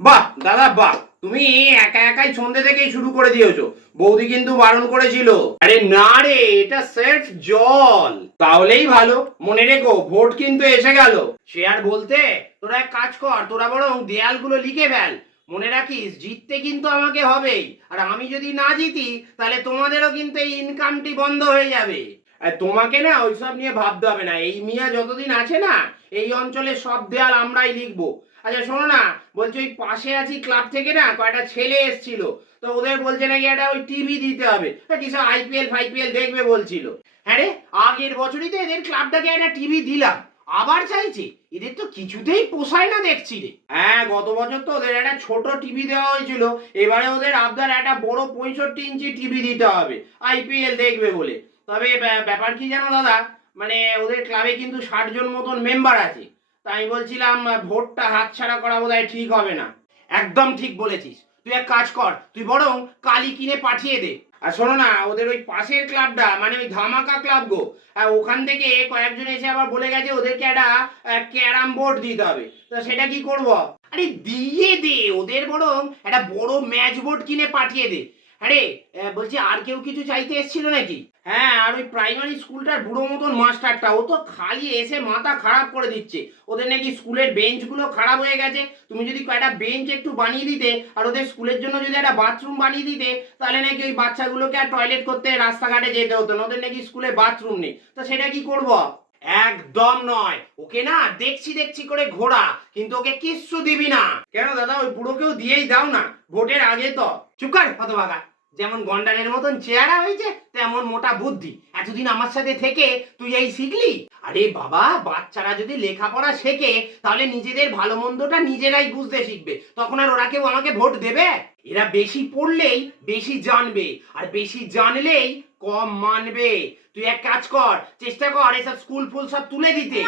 বাহ দাদা বাহ, তুমি একা একাই সন্ধ্যে থেকেই শুরু করে দিয়েছো। বৌদি কিন্তু বারণ করেছিল। আরে না রে, এটা সেলফ জল, তাহলেই ভালো। মনে রেখো, ভোট কিন্তু এসে গেল। সে আর বলতে, তোরা এক কাজ কর, তোরা বরং দেয়ালগুলো লিখে ফেল। মনে রাখিস, জিততে কিন্তু আমাকে হবেই। আর আমি যদি না জিতি, তাহলে তোমাদেরও কিন্তু এই ইনকামটি বন্ধ হয়ে যাবে। আর তোমাকে না ওইসব নিয়ে ভাবতে হবে না। এই মিয়া যতদিন আছে না, এই অঞ্চলে সব দেয়াল আমরাই লিখবো। আচ্ছা শোনো না, বলছি ওই পাশে আছি ক্লাব থেকে না কয়টা ছেলে এসেছিল, তো ওদের বলছে নাকি একটা ওই টিভি দিতে হবে, কিসব আইপিএল ফাইপিএল দেখবে বলছিল। হ্যাঁ রে, আগের বছরই তো এদের ক্লাবটাকে একটা টিভি দিলাম, আবার চাইছে। এদের তো কিছুতেই পোষায় না দেখছি রে। হ্যাঁ, গত বছর তো ওদের একটা ছোট টিভি দেওয়া হয়েছিল, এবারে ওদের আবদার একটা বড় 65 ইঞ্চি টিভি দিতে হবে আইপিএল দেখবে বলে। তবে ব্যাপার কি জানো দাদা, মানে ওদের ক্লাবে কিন্তু 60 জন মতন মেম্বার আছে। তাই আমি বলছিলাম ভোটটা হাতছাড়া করা বোধহয় ঠিক হবে না। একদম ঠিক বলেছিস। তুই এক কাজ কর, তুই বরং কালি কিনে পাঠিয়ে দে। আর শোনো না, ওদের ওই পাশের ক্লাবটা, মানে ওই ধামাকা ক্লাব গো, ওখান থেকে কয়েকজন এসে আবার বলে গেছে ওদেরকে একটা ক্যারাম বোর্ড দিতে হবে। তো সেটা কি করব? আরে দিয়ে দে, ওদের বরং একটা বড় ম্যাচ বোর্ড কিনে পাঠিয়ে দে। আরে বলছি, আর কেউ কিছু চাইতে এসেছিল নাকি? হ্যাঁ, আর ওই প্রাইমারি স্কুলটার বুড়ো মতন মাস্টারটা, ও তো খালি এসে মাথা খারাপ করে দিচ্ছে। ওদের নাকি স্কুলের বেঞ্চগুলো খারাপ হয়ে গেছে। তুমি যদি কয়েকটা বেঞ্চ একটু বানিয়ে দিতে, আর ওদের স্কুলের জন্য যদি একটা বাথরুম বানিয়ে দিতে, তাহলে নাকি ওই বাচ্চাগুলোকে আর টয়লেট করতে রাস্তাঘাটে যেতে হতো না। ওদের নাকি স্কুলে বাথরুম নেই। তো সেটা কি করব? একদম নয়, ওকে না দেখছি দেখছি করে ঘোরা, কিন্তু ওকে কিচ্ছু দিবি না। কেন দাদা, ওই বুড়োকেও দিয়েই দাও না, ভোটের আগে তো। চুপ কর হতভাগা। যেমন গন্ডারের মতন চেহারা হয়েছে, তেমন মোটা বুদ্ধি। এতদিন আমার সাথে থেকে তুই এই শিখলি? আরে বাবা, বাচ্চারা যদি লেখাপড়া শেখে, তাহলে নিজেদের ভালো মন্দটা নিজেরাই বুঝতে শিখবে। তখন আর ওরা কেউ আমাকে ভোট দেবে? এরা বেশি পড়লেই বেশি জানবে, আর বেশি জানলেই কম মানবে। তুই এক কাজ কর, চেষ্টা কর এসব স্কুল ফুল সব তুলে দিতে।